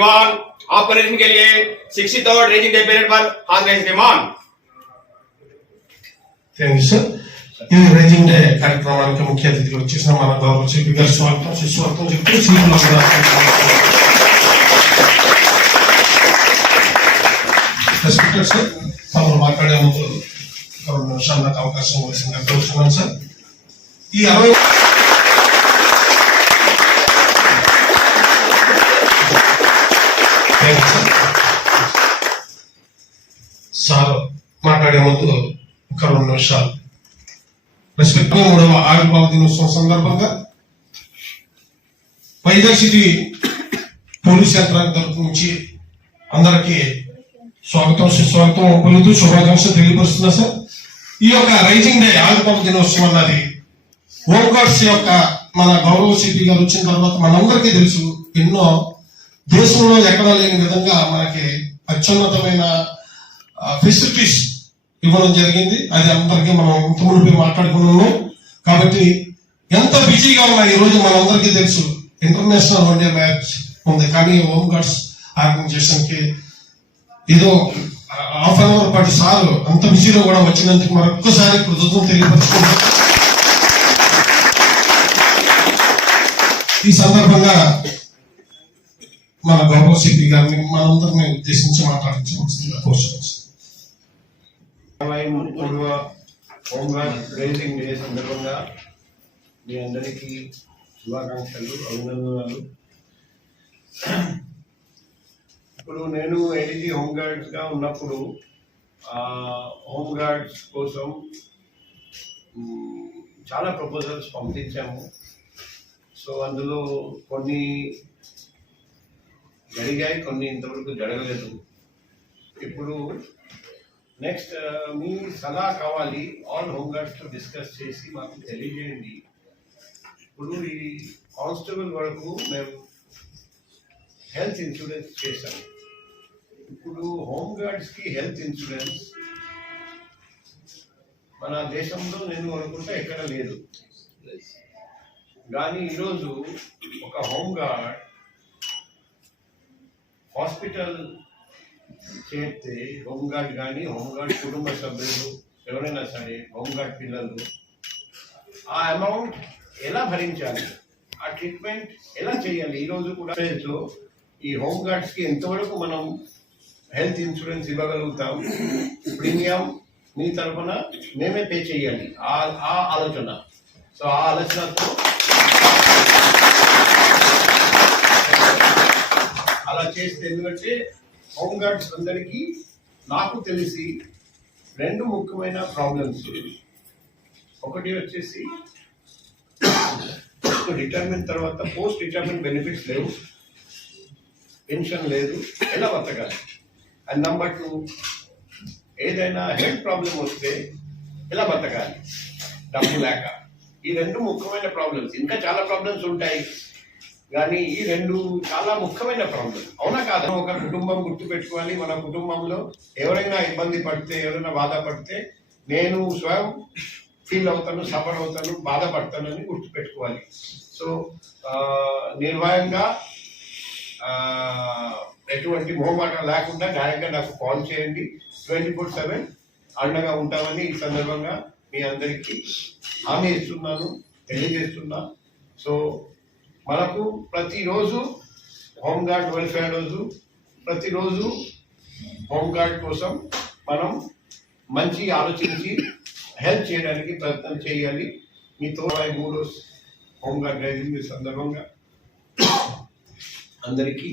जवान ऑपरेशन के लिए 63rd रेजिंग डे परेड पर हाजिर मेहमान। Thank you sir. ఈ రైజింగ్ డే కార్యక్రమానికి ముఖ్య అతిథిగా వచ్చేసిన మన గౌరవ చీఫ్ గారు స్వాగతం సుస్వాగతం చెప్తూ సీఎంలో రెస్పెక్టెడ్ సార్ తమరు మాట్లాడే ముందు 2 నిమిషాలు నాకు అవకాశం ఇవ్వాల్సిందిగా కోరుతున్నాను సార్. ఈ 60 సార్ మాట్లాడే ముందు 2 నిమిషాలు రెస్పెక్ట్ 3వ ఆవిర్భావ దినోత్సవం సందర్భంగా వైజాగ్ సిటీ పోలీస్ యంత్రాంగం తరఫు నుంచి అందరికీ స్వాగతం సుస్వాగతం పలుకుతూ శుభాకాంక్షలు తెలియపరుస్తున్నా సార్. ఈ యొక్క రైజింగ్ డే ఆవిర్భావ దినోత్సవం అన్నది హోంగార్డ్స్ యొక్క మన గౌరవ సిపి గారు వచ్చిన తర్వాత మనందరికీ తెలుసు ఎన్నో దేశంలో ఎక్కడా లేని విధంగా మనకి అత్యున్నతమైన ఫెసిలిటీస్ ఇవ్వడం జరిగింది. అది అందరికీ మనం ఇంతకుముందు మాట్లాడుకున్నాము. కాబట్టి ఎంత బిజీగా ఉన్నా ఈ రోజు మనందరికీ తెలుసు ఇంటర్నేషనల్ వన్డే మ్యాచ్ ఉంది, కానీ హోంగార్డ్స్ ఆర్గనైజేషన్ కి ఏదో హాఫ్ అన్ అవర్ పాటు సార్ అంత బిజీలో కూడా వచ్చినందుకు మరొక్కసారి కృతజ్ఞతలు తెలియపరుచుకుంటాం. ఈ సందర్భంగా మన గౌరవ సిపి గారిని మనందరినీ ఉద్దేశించి మాట్లాడించవలసిందిగా కోరుతున్నాం. హోంగార్డ్ రైజింగ్ డే సందర్భంగా మీ అందరికీ శుభాకాంక్షలు, అభినందనలు. ఇప్పుడు నేను ఏడీజీ హోంగార్డ్స్ గా ఉన్నప్పుడు హోంగార్డ్స్ కోసం చాలా ప్రపోజల్స్ పంపించాము. సో అందులో కొన్ని జరిగాయి, కొన్ని ఇంతవరకు జరగలేదు. ఇప్పుడు నెక్స్ట్ మీ సలహా కావాలి, ఆల్ హోంగార్డ్స్ తో డిస్కస్ చేసి మాకు తెలియజేయండి. ఇప్పుడు ఈ కానిస్టేబుల్ వరకు మేము హెల్త్ ఇన్సూరెన్స్ చేశాం. ఇప్పుడు హోంగార్డ్స్ కి హెల్త్ ఇన్సూరెన్స్ మన దేశంలో నేను అనుకుంటా ఎక్కడ లేదు. కానీ ఈరోజు ఒక హోంగార్డ్ హాస్పిటల్ చేస్తే హోంగార్డ్ కానీ హోంగార్డ్ కుటుంబ సభ్యులు ఎవరైనా సరే హోంగార్డ్ పిల్లలు ఆ అమౌంట్ ఎలా భరించాలి, ఆ ట్రీట్మెంట్ ఎలా చేయాలి. ఈరోజు కూడా ఈ హోంగార్డ్స్ కి ఎంతవరకు మనం హెల్త్ ఇన్సూరెన్స్ ఇవ్వగలుగుతాం, ప్రీమియం మీ తరఫున మేమే పే చేయాలి, ఆ ఆలోచన. సో ఆ ఆలోచనతో అలా చేస్తే, ఎందుకంటే హోంగార్డ్స్ అందరికీ నాకు తెలిసి 2 ముఖ్యమైన ప్రాబ్లమ్స్. ఒకటి వచ్చేసి రిటైర్మెంట్ తర్వాత పోస్ట్ రిటైర్మెంట్ బెనిఫిట్స్ లేవు, పెన్షన్ లేదు, ఎలా బతకాలి. అండ్ నెంబర్ 2 ఏదైనా హెల్త్ ప్రాబ్లం వస్తే ఎలా బతకాలి డబ్బు లేక. ఈ 2 ముఖ్యమైన ప్రాబ్లమ్స్. ఇంకా చాలా ప్రాబ్లమ్స్ ఉంటాయి కానీ ఈ 2 చాలా ముఖ్యమైన ప్రాబ్లం. అవునా కాదా? ఒక కుటుంబం గుర్తు పెట్టుకోవాలి. మన కుటుంబంలో ఎవరైనా ఇబ్బంది పడితే, ఎవరైనా బాధపడితే నేను స్వయం ఫీల్ అవుతాను, సఫర్ అవుతాను, బాధపడతానని గుర్తు పెట్టుకోవాలి. సో నిర్భయంగా ఎటువంటి మొహమాటం లేకుండా డైరెక్ట్గా నాకు కాల్ చేయండి. 24/7 అండగా ఉంటామని ఈ సందర్భంగా మీ అందరికీ హామీ ఇస్తున్నాను, తెలియజేస్తున్నా. సో మనకు ప్రతిరోజు హోంగార్డ్ వెల్ఫేర్ రోజు, ప్రతిరోజు హోంగార్డ్ కోసం మనం మంచి ఆలోచించి హెల్ప్ చేయడానికి ప్రయత్నం చేయాలి. మీతో 3 హోంగార్డ్ రైజింగ్ సందర్భంగా అందరికీ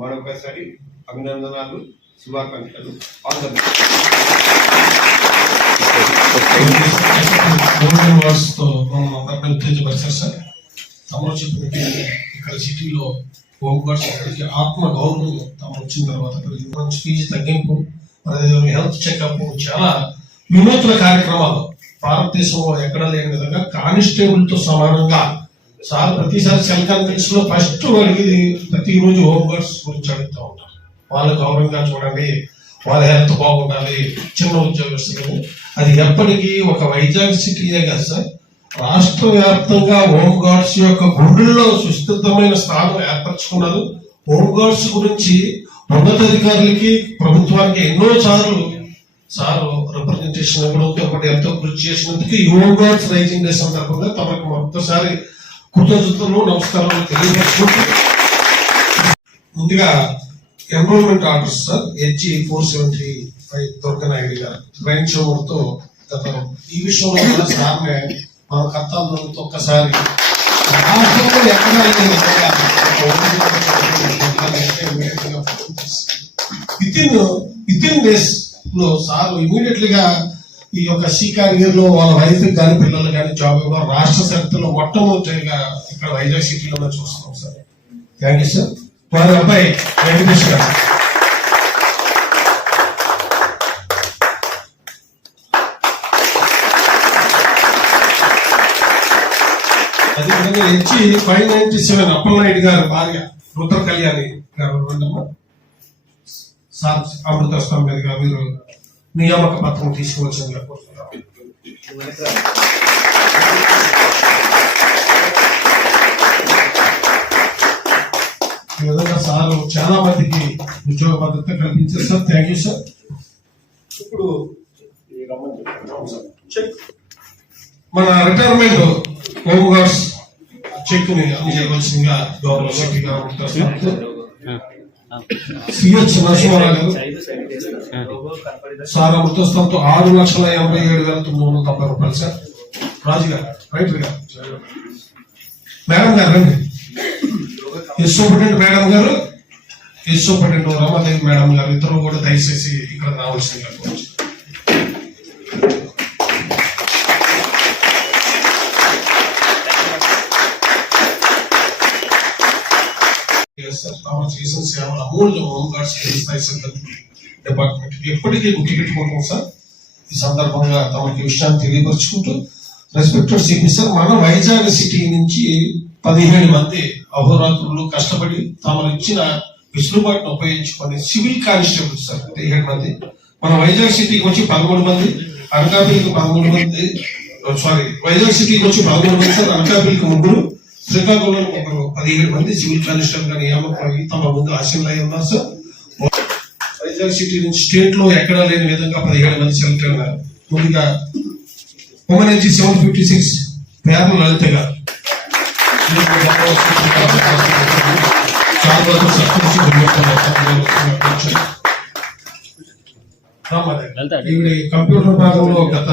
మరొకసారి అభినందనలు, శుభాకాంక్షలు. All the best. తమరు చెప్పినట్టు ఇక్కడ సిటీలో హోంగార్డ్స్ ఆత్మ గౌరవం తమరు వచ్చిన తర్వాత ఫీజు తగ్గింపు, హెల్త్ చెకప్, చాలా వినూత్న కార్యక్రమాలు భారతదేశంలో ఎక్కడ లేని విధంగా కానిస్టేబుల్ తో సమానంగా సార్ ప్రతిసారి సెల్ కాన్ఫరెన్స్ లో ఫస్ట్ అడిగేది ప్రతిరోజు హోంగార్డ్స్ గురించి అడుగుతూ ఉంటారు. వాళ్ళు గౌరవంగా చూడండి, వాళ్ళ హెల్త్ బాగుండాలి, చిన్న ఉద్యోగస్తులు. అది ఎప్పటికీ ఒక వైజాగ్ సిటీయే కదా సార్, రాష్ట్ర వ్యాప్తంగా హోంగార్డ్స్ యొక్క గుండెల్లో సుస్థితమైన స్థానం ఏర్పరచుకున్నారు. హోంగార్డ్స్ గురించి ఉన్నతాధికారులకి ప్రభుత్వానికి ఎన్నో సార్లు రిప్రజెంటేషన్ ఇవ్వడంతో ఒకటి ఎంతో కృషి చేసినందుకు ఈ హోంగార్డ్స్ రైజింగ్ డే సందర్భంగా తమకు మరొకసారి కృతజ్ఞతలు నమస్కారాలు తెలియజేసుకుంటూ ముందుగా ఎన్రోల్మెంట్ ఆర్డర్స్ సార్ హెచ్జి 475 దుర్గనాయుడు గారు బ్రైన్ షోవర్తో ఈ విషయంలో కూడా సార్నే మన కర్తాంతో ఒక్కసారి రాష్ట్రంలో ఎక్కడ విత్ ఇన్ డేస్ లో సార్ ఇమీడియట్లీ గా ఈ యొక్క సి క్యారియర్ లో వాళ్ళ వైఫ్ కానీ పిల్లలు కానీ జాబ్ ఇవ్వడం రాష్ట్ర చరిత్రలో మొట్టమొదటిగా ఇక్కడ వైజాగ్ సిటీలో చూస్తున్నాం సార్. Thank you sir. వారి అబ్బాయి వెంకటేష్ గారు. అదేవిధంగా హెచ్చి 597 అప్పలనాయుడు గారు భార్య రుద్ర కళ్యాణి గారు సార్ అమృతస్వామి మీద గారు మీరు నియామక పత్రం తీసుకోవాల్సిందిగా కోరుతున్నాం. ఈ విధంగా సార్ చాలా మందికి ఉద్యోగ భద్రత కల్పించారు సార్. Thank you sir. ఇప్పుడు మన రిటైర్మెంట్ హోంగార్డ్స్ చెక్ ని అందజేయవలసిందిగా గౌరవ శక్తి గారు సిహెచ్ నరసింహారావు గారు సార్ అమృతస్థంతో 6,87,990 రూపాయలు సార్. రాజు గారు రైట్ గారు మేడం గారు రండి. ఎస్ సూపరింటెండెంట్ మేడం గారు, ఎస్ సూపరింటెండెంట్ రమాదేవి మేడం గారు ఇద్దరు కూడా దయచేసి ఇక్కడ రావాల్సిందిగా కోరుచున్నాను. చేసిన సేవలు అమూల్య హోంగార్డ్స్ డిపార్ట్మెంట్ ఎప్పటికీ గుర్తుపెట్టుకుంటాం సార్. ఈ సందర్భంగా తమకి విషయాన్ని తెలియపరుచుకుంటూ రెస్పెక్టెడ్ సిపి సార్, మన వైజాగ్ సిటీ నుంచి 17 మంది అహోరాత్రులు కష్టపడి తమను ఇచ్చిన వెసులుబాటును ఉపయోగించుకొని సివిల్ కానిస్టేబుల్ సార్ 17 మంది, మన వైజాగ్ సిటీకి వచ్చి 13 మంది, అనకాపల్లికి 13 మంది, వైజాగ్ సిటీకి వచ్చి 13 మంది సార్, అనకాపల్లికి 3, శ్రీకాకుళంలో 17 మంది సివిల్ కానిస్టేబుల్ గా నియామకం తమ ముందు ఆశీర్లు అయి ఉన్నారు సార్. వైజాగ్ సిటీ నుంచి స్టేట్ లో ఎక్కడా లేని విధంగా 17 మంది సెలెక్ట్ అయినారు. ముందుగా ఉమెన్ ఎన్జీ 756 పేర్ల లలిత గారు, ఈవిడ కంప్యూటర్ భాగంలో గత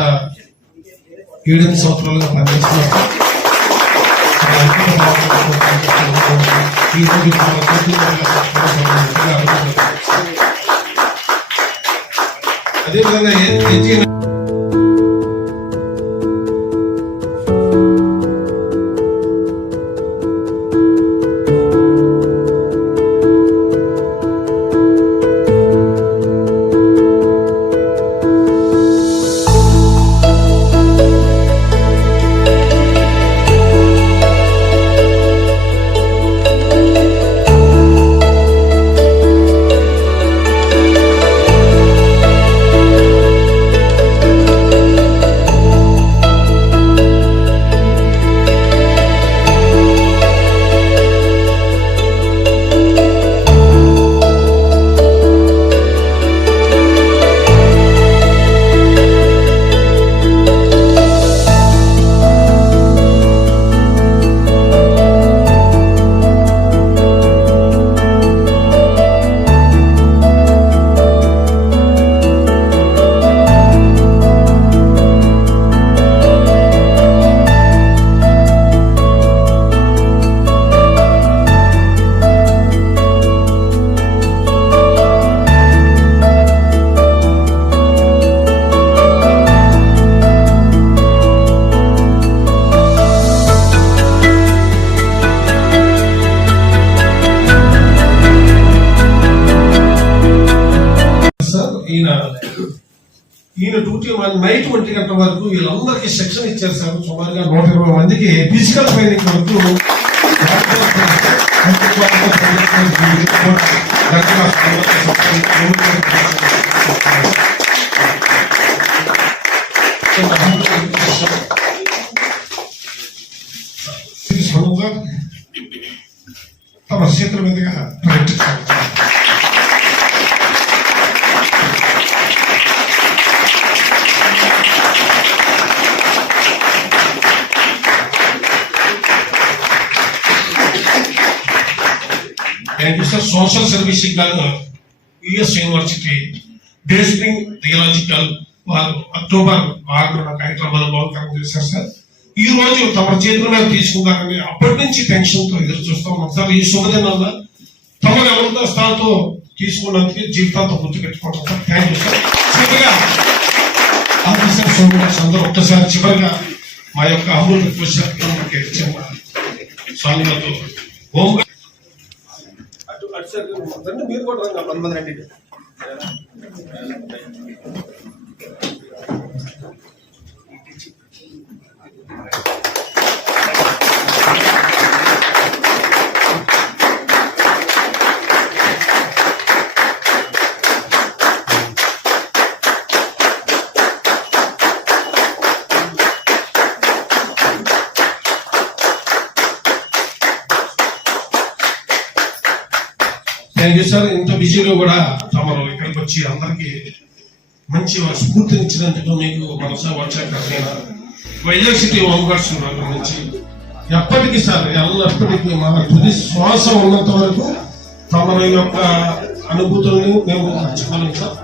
7 సంవత్సరాలుగా పనిచేస్తున్నారు. అదేవిధంగా ఈయన డ్యూటీ నైట్ 1 గంటల వరకు వీళ్ళందరికీ శిక్షణ ఇచ్చారు సార్. సుమారుగా 120 మందికి ఫిజికల్ ట్రైనింగ్ వరకు తమ చేతుల మీదుగా ప్రకటించారు. Thank you sir. Social servicing US university day spring theological వారు అక్టోబర్ 6 హైదరాబాద్ బహుకరం చేశారు సార్. ఈ రోజు తమ చేతుల మీద తీసుకుంటారని అప్పటి నుంచి టెన్షన్ తో ఎదురు చూస్తా ఉన్నాం సార్. ఈ శుభదినాల్లో తమను ఎవరితో స్థానంతో తీసుకున్నందుకు జీవితాంతో గుర్తు పెట్టుకుంటాం సార్. Thank you sir. చివరిగా ఆఫీసర్ సోమవారం అందరూ ఒక్కసారి చివరిగా మా యొక్క అమూల్ రిక్వెస్ట్ స్వామితో హోమ్ మీరు కూడా రండి. Thank you sir. ఇంత బిజీలో కూడా తమరు ఇక్కడికి వచ్చి అందరికి మంచి స్ఫూర్తినిచ్చినందుకు మీకు మనసా వచ్చాక నేను వైజాగ్ సిటీ హోంగార్డ్స్ నుంచి ఎప్పటికీ సార్ ఎల్లప్పటికీ మన తుది శ్వాస ఉన్నంత వరకు తమ యొక్క అనుభూతుల్ని మేము మర్చిపోలేం సార్.